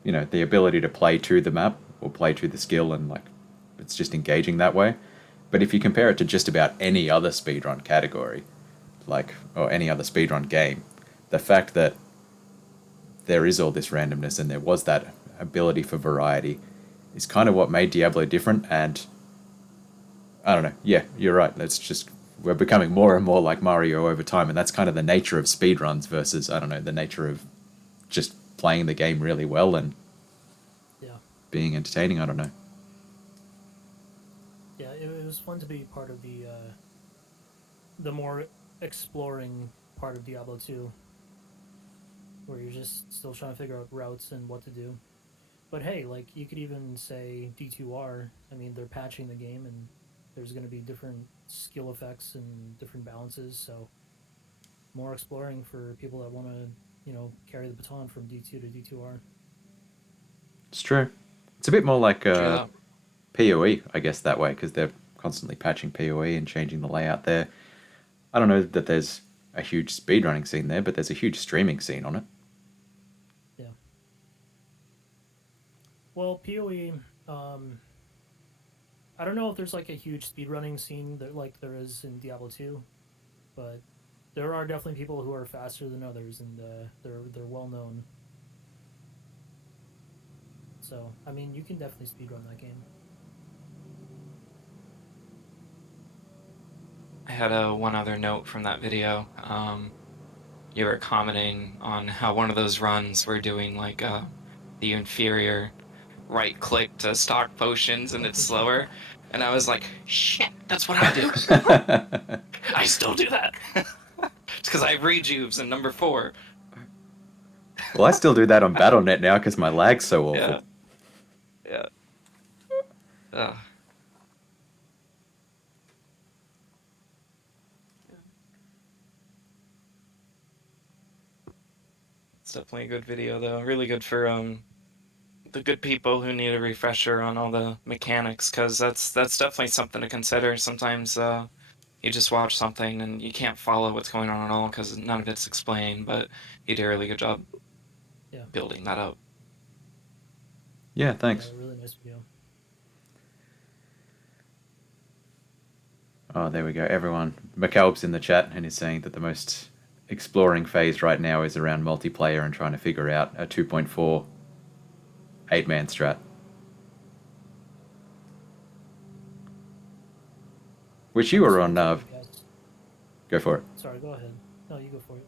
the ability to play to the map or play to the skill and, like, it's just engaging that way. But if you compare it to just about any other speedrun category, like, or any other speedrun game, the fact that there is all this randomness and there was that ability for variety is kind of what made Diablo different. And I don't know. Yeah, you're right. That's just we're becoming more and more like Mario over time, and that's kind of the nature of speedruns versus I don't know the nature of just playing the game really well and Yeah, being entertaining. I don't know. yeah. It was fun to be part of the more exploring part of Diablo 2, where you're just still trying to figure out routes and what to do. But hey, like you could even say D2R. I mean, they're patching the game, and there's going to be different skill effects and different balances. So more exploring for people that want to, carry the baton from D2 to D2R. It's true. It's a bit more like True that. PoE, I guess, that way because they're constantly patching PoE and changing the layout there. I don't know that there's a huge speedrunning scene there, but there's a huge streaming scene on it. Yeah. Well, PoE, I don't know if there's like a huge speedrunning scene that like there is in Diablo 2, but there are definitely people who are faster than others, and they're well known. So I mean, you can definitely speedrun that game. I had a one other note from that video. You were commenting on how one of those runs were doing like the inferior right click to stock potions and it's slower. And I was like, shit, that's what I do. I still do that. It's because I have rejuves in number 4. Well, I still do that on BattleNet now because my lag's so awful. Yeah, yeah. Uh, it's definitely a good video though. Really good for the good people who need a refresher on all the mechanics, because that's definitely something to consider. Sometimes you just watch something and you can't follow what's going on at all because none of it's explained, but you did a really good job Yeah, building that up. Yeah, yeah, thanks. really nice video. Oh, there we go. Everyone. McAlb's in the chat and is saying that the most exploring phase right now is around multiplayer and trying to figure out a 2.4 8-man strat. Which you were Honestly, on. if I could guess, Go for it. sorry, go ahead. No, you go for it.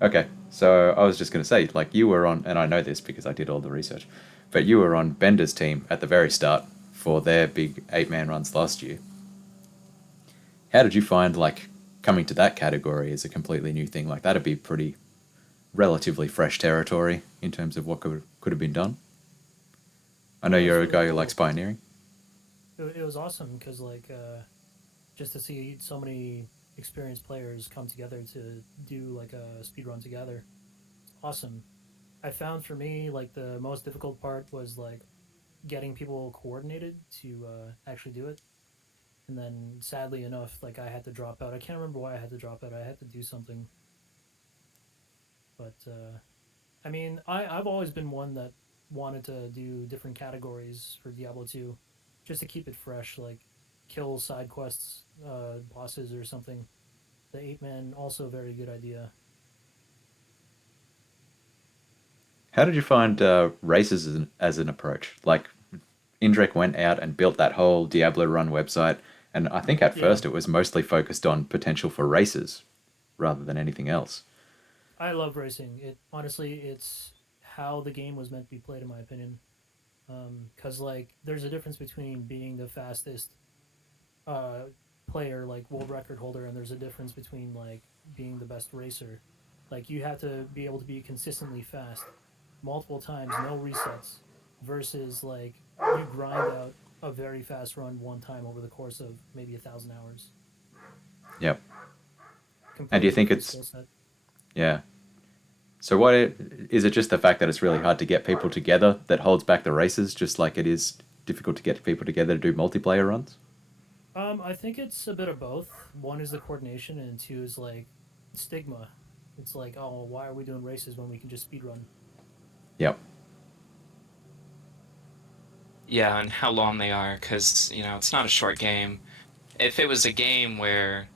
Okay, so I was just going to say, like, you were on, and I know this because I did all the research, but you were on Bender's team at the very start for their big 8-man runs last year. How did you find, like, coming to that category as a completely new thing? Like, that'd be pretty relatively fresh territory in terms of what could have been done. I know Yeah, it was you're a really guy who likes cool. pioneering. It was awesome because like just to see so many experienced players come together to do like a speed run together. Awesome. I found for me like the most difficult part was like getting people coordinated to actually do it. And then sadly enough, like I had to drop out. I can't remember why I had to drop out. I had to do something. But I mean, I've always been one that wanted to do different categories for Diablo 2 just to keep it fresh, like kill side quests, bosses or something. The 8-man also a very good idea. How did you find races as an approach? Like, Indrek went out and built that whole Diablo Run website, and I think at Yeah, first it was mostly focused on potential for races rather than anything else. I love racing. It honestly, it's how the game was meant to be played, in my opinion. Because like, there's a difference between being the fastest uh player, like world record holder, and there's a difference between like being the best racer. Like you have to be able to be consistently fast, multiple times, no resets, versus like you grind out a very fast run one time over the course of maybe 1,000 hours. Yep. And do you Completely think different it's skill set. yeah? So what is it? Just the fact that it's really hard to get people together that holds back the races, just like it is difficult to get people together to do multiplayer runs? I think it's a bit of both. One is the coordination, and two is like stigma. It's like, oh, why are we doing races when we can just speed run? Yep. yeah, and how long they are, because, it's not a short game. If it was a game where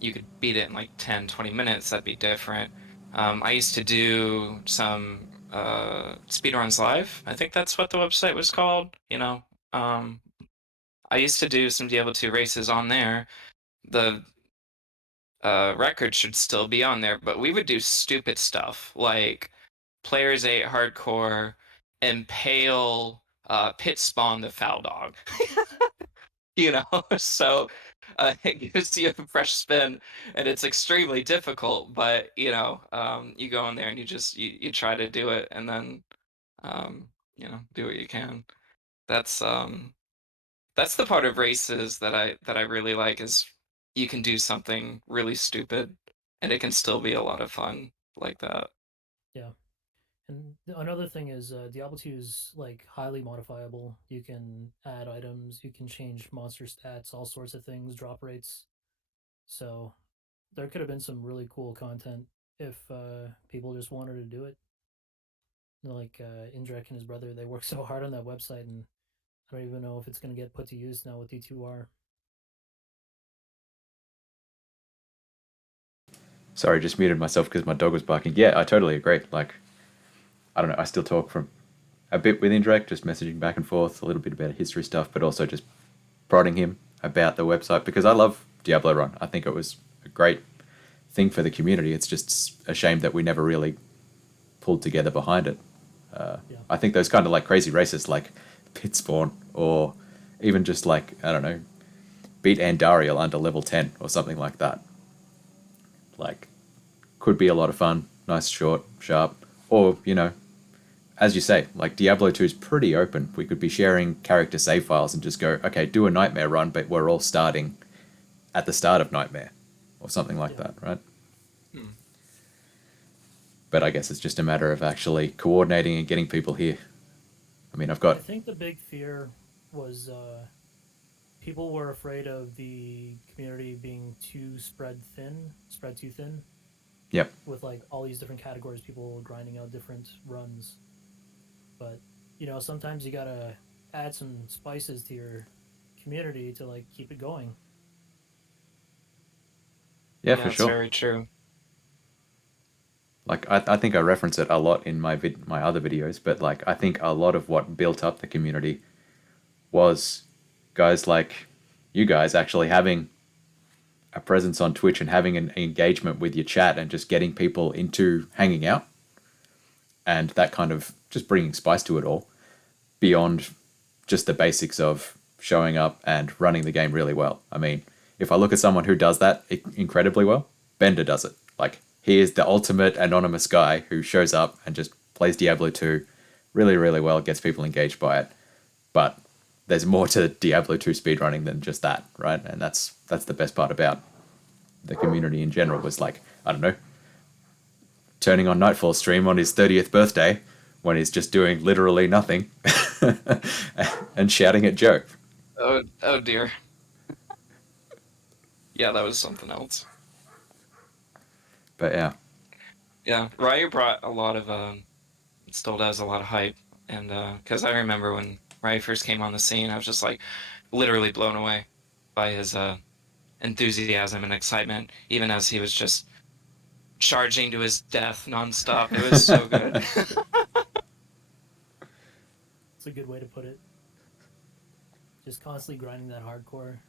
you could beat it in like 10, 20 minutes, that'd be different. I used to do some speedruns live. I think that's what the website was called. I used to do some Diablo 2 races on there. The record should still be on there, but we would do stupid stuff like Players 8 Hardcore impale pit spawn the foul dog. So it gives you a fresh spin, and it's extremely difficult, but you go in there and you try to do it, and then um, do what you can. That's um that's the part of races that I really like, is you can do something really stupid and it can still be a lot of fun like that. Yeah. And another thing is Diablo 2 is like highly modifiable. You can add items, you can change monster stats, all sorts of things, drop rates. So there could have been some really cool content if people just wanted to do it. Like Indrek and his brother, they worked so hard on that website, and I don't even know if it's going to get put to use now with D2R. Sorry, just muted myself because my dog was barking. Yeah, I totally agree. Like, I don't know. I still talk from a bit with Indirect, just messaging back and forth, a little bit about history stuff, but also just prodding him about the website because I love Diablo Run. I think it was a great thing for the community. It's just a shame that we never really pulled together behind it. Yeah. I think those kind of like crazy races like Pit Spawn or even just like, I don't know, beat Andariel under level 10 or something like that. Like, could be a lot of fun, nice, short, sharp, or, as you say, like Diablo 2 is pretty open. We could be sharing character save files and just go, okay, do a Nightmare run, but we're all starting at the start of Nightmare or something like Yeah. that, right? Hmm. But I guess it's just a matter of actually coordinating and getting people here. I mean, I've I got, think the big fear was people were afraid of the community being spread too thin, yep, with like all these different categories, people grinding out different runs. But sometimes you gotta add some spices to your community to like keep it going. yeah, Yeah, for it's sure. very true. Like, I think I reference it a lot in my other videos, but like, I think a lot of what built up the community was guys like you guys actually having a presence on Twitch and having an engagement with your chat and just getting people into hanging out and that kind of just bringing spice to it all beyond just the basics of showing up and running the game really well. I mean, if I look at someone who does that incredibly well, Bender does it. Like, he is the ultimate anonymous guy who shows up and just plays Diablo 2 really, really well, gets people engaged by it. But there's more to Diablo 2 speedrunning than just that, right? And that's the best part about the community in general was like, I don't know, turning on Nightfall stream on his 30th birthday when he's just doing literally nothing and shouting at Joe. Oh dear. Yeah, that was something else. But yeah, Yeah, Ryu brought a lot of still does a lot of hype, and because I remember when Ryu first came on the scene, I was just like literally blown away by his enthusiasm and excitement, even as he was just charging to his death nonstop. It was so good. It's a good way to put it. Just constantly grinding that hardcore.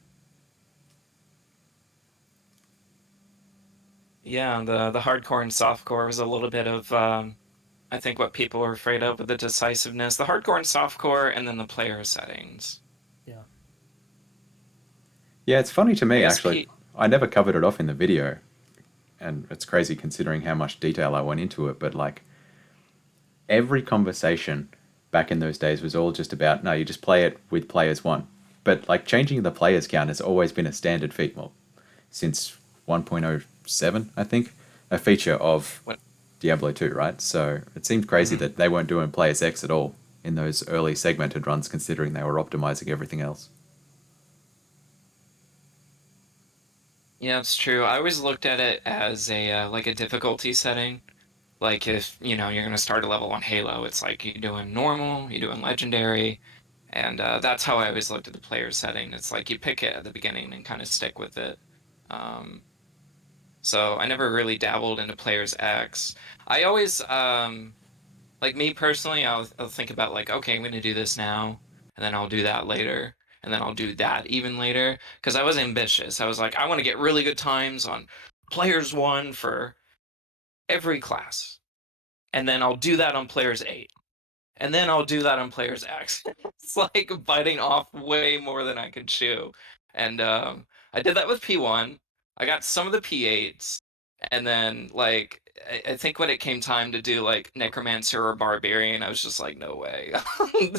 Yeah, the hardcore and softcore was a little bit of I think what people were afraid of with the decisiveness, the hardcore and softcore, and then the player settings. Yeah. yeah, it's funny to I me guess actually. Pete. I never covered it off in the video, and it's crazy considering how much detail I went into it. But like every conversation back in those days was all just about no, you just play it with players one. But like changing the players count has always been a standard feat, well, since 1.07, I think, a feature of What? Diablo 2, right? So it seemed crazy Mhm. that they weren't doing Players X at all in those early segmented runs, considering they were optimizing everything else. Yeah, it's true. I always looked at it as a like a difficulty setting. Like if, you're gonna start a level on Halo, it's like you're doing normal, you're doing legendary, and that's how I always looked at the player setting. It's like you pick it at the beginning and kind of stick with it. Um, so I never really dabbled into Players X. I always like me personally, I'll think about like, okay, I'm gonna do this now, and then I'll do that later, and then I'll do that even later. Because I was ambitious. I was like, I want to get really good times on Players 1 for every class, and then I'll do that on Players 8, and then I'll do that on Players X. It's like biting off way more than I could chew. And I did that with P1. I got some of the P8s, and then like I think when it came time to do like Necromancer or Barbarian, I was just like, no way,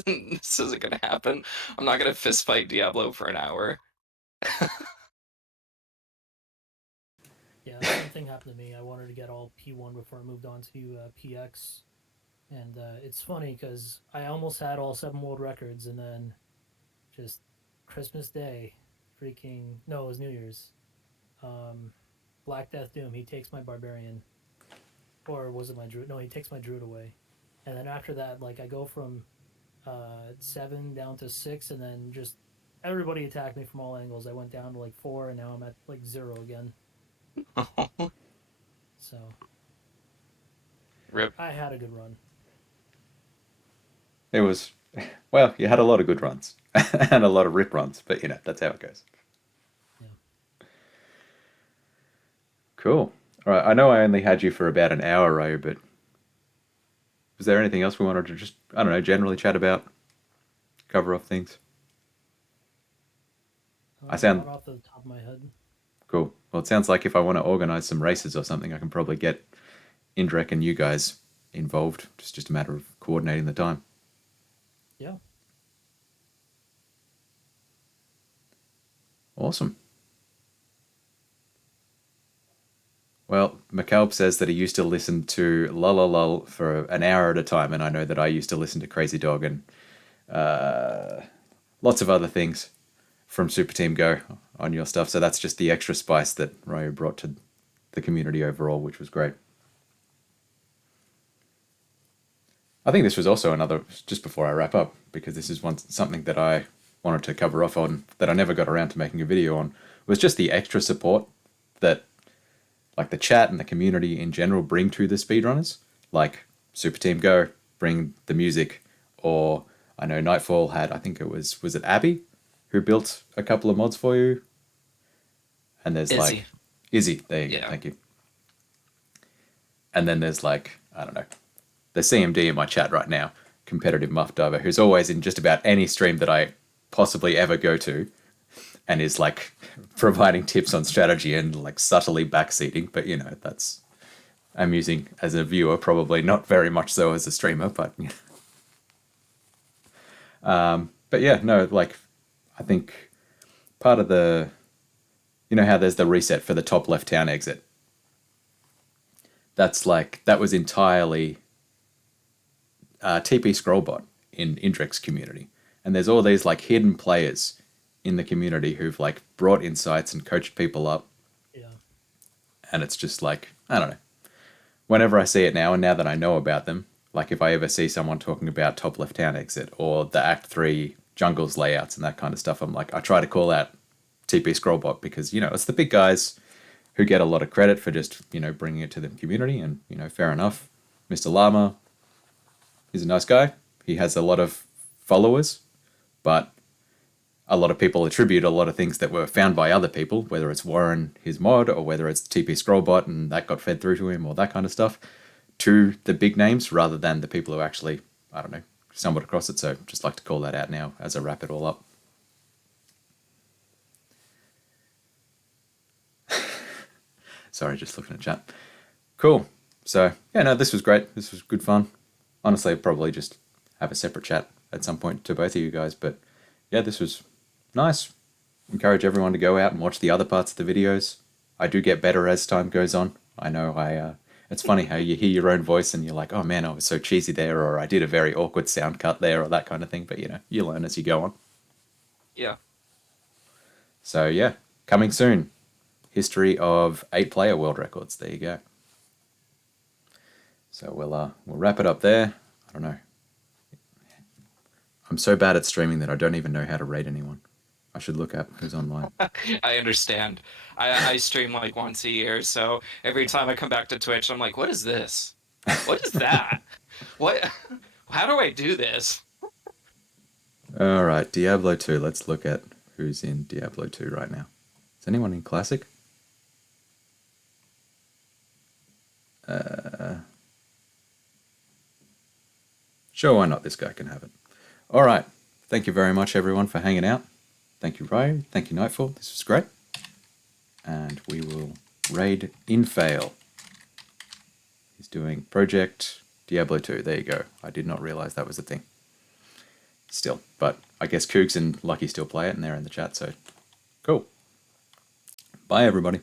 this isn't gonna happen. I'm not gonna fist fight Diablo for an hour. Yeah, same thing happened to me. I wanted to get all P1 before I moved on to PX. And it's funny because I almost had all 7 world records, and then just Christmas Day, freaking no, it was New Year's. Um, Black Death Doom. He takes my barbarian, or was it my druid? No, he takes my druid away. and then after that, like I go from 7 down to 6, and then just everybody attacked me from all angles. I went down to like 4, and now I'm at like 0 again. So Rip. I had a good run. It was, well, you had a lot of good runs and a lot of rip runs, but that's how it goes. Yeah. Cool. All right. I know I only had you for about an hour, Ray, but was there anything else we wanted to just, I don't know, generally chat about, cover off things? I sound Not off the top of my head. cool. Well, it sounds like if I want to organize some races or something, I can probably get Indrek and you guys involved. It's just a matter of coordinating the time. Yeah. Awesome. Well, McAlp says that he used to listen to Lull Lull Lull for an hour at a time, and I know that I used to listen to Crazy Dog and lots of other things from Super Team Go on your stuff. So that's just the extra spice that Ryu brought to the community overall, which was great. I think this was also another, just before I wrap up, because this is something that I wanted to cover off on that I never got around to making a video on, was just the extra support that like the chat and the community in general bring to the speedrunners. Like Super Team Go bring the music, or I know Nightfall had, I think it was it Abby who built a couple of mods for you? And there's Izzy. like Izzy, there you go, Yeah. thank you. And then there's like, I don't know, the CMD in my chat right now, competitive muff diver, who's always in just about any stream that I possibly ever go to, and is like providing tips on strategy and like subtly backseating. But that's amusing as a viewer, probably not very much so as a streamer. But but yeah, no, like I think part of the, how there's the reset for the top left town exit. That's like, that was entirely TP Scrollbot in Indrex's community. And there's all these like hidden players in the community who've like brought insights and coached people up. Yeah. And it's just like, I don't know. Whenever I see it now, and now that I know about them, like if I ever see someone talking about top left town exit or the Act 3 jungles layouts and that kind of stuff, I'm like, I try to call out TP Scrollbot because, it's the big guys who get a lot of credit for just, bringing it to the community. And, fair enough. Mr. Llama, he's a nice guy. He has a lot of followers, but a lot of people attribute a lot of things that were found by other people, whether it's Warren, his mod, or whether it's TP Scrollbot and that got fed through to him or that kind of stuff, to the big names rather than the people who actually, I don't know, stumbled across it. So just like to call that out now as I wrap it all up. Sorry, just looking at chat. Cool. So, yeah, no, this was great. This was good fun. Honestly, I'd probably just have a separate chat at some point to both of you guys. But, yeah, this was nice. Encourage everyone to go out and watch the other parts of the videos. I do get better as time goes on. I know it's funny how you hear your own voice and you're like, oh, man, I was so cheesy there, or I did a very awkward sound cut there, or that kind of thing. But, you learn as you go on. Yeah. So, yeah, coming soon. History of 8-player world records. There you go. So we'll wrap it up there. I don't know. I'm so bad at streaming that I don't even know how to rate anyone. I should look up who's online. I understand. I stream like once a year, so every time I come back to Twitch, I'm like, what is this? What is that? What? How do I do this? All right, Diablo 2. Let's look at who's in Diablo 2 right now. Is anyone in Classic? Sure, why not? This guy can have it. All right. Thank you very much, everyone, for hanging out. Thank you, Ryu. Thank you, Nightfall. This was great. And we will raid Infail. He's doing Project Diablo 2. There you go. I did not realize that was a thing. Still. But I guess Cougs and Lucky still play it, and they're in the chat, so cool. Bye, everybody.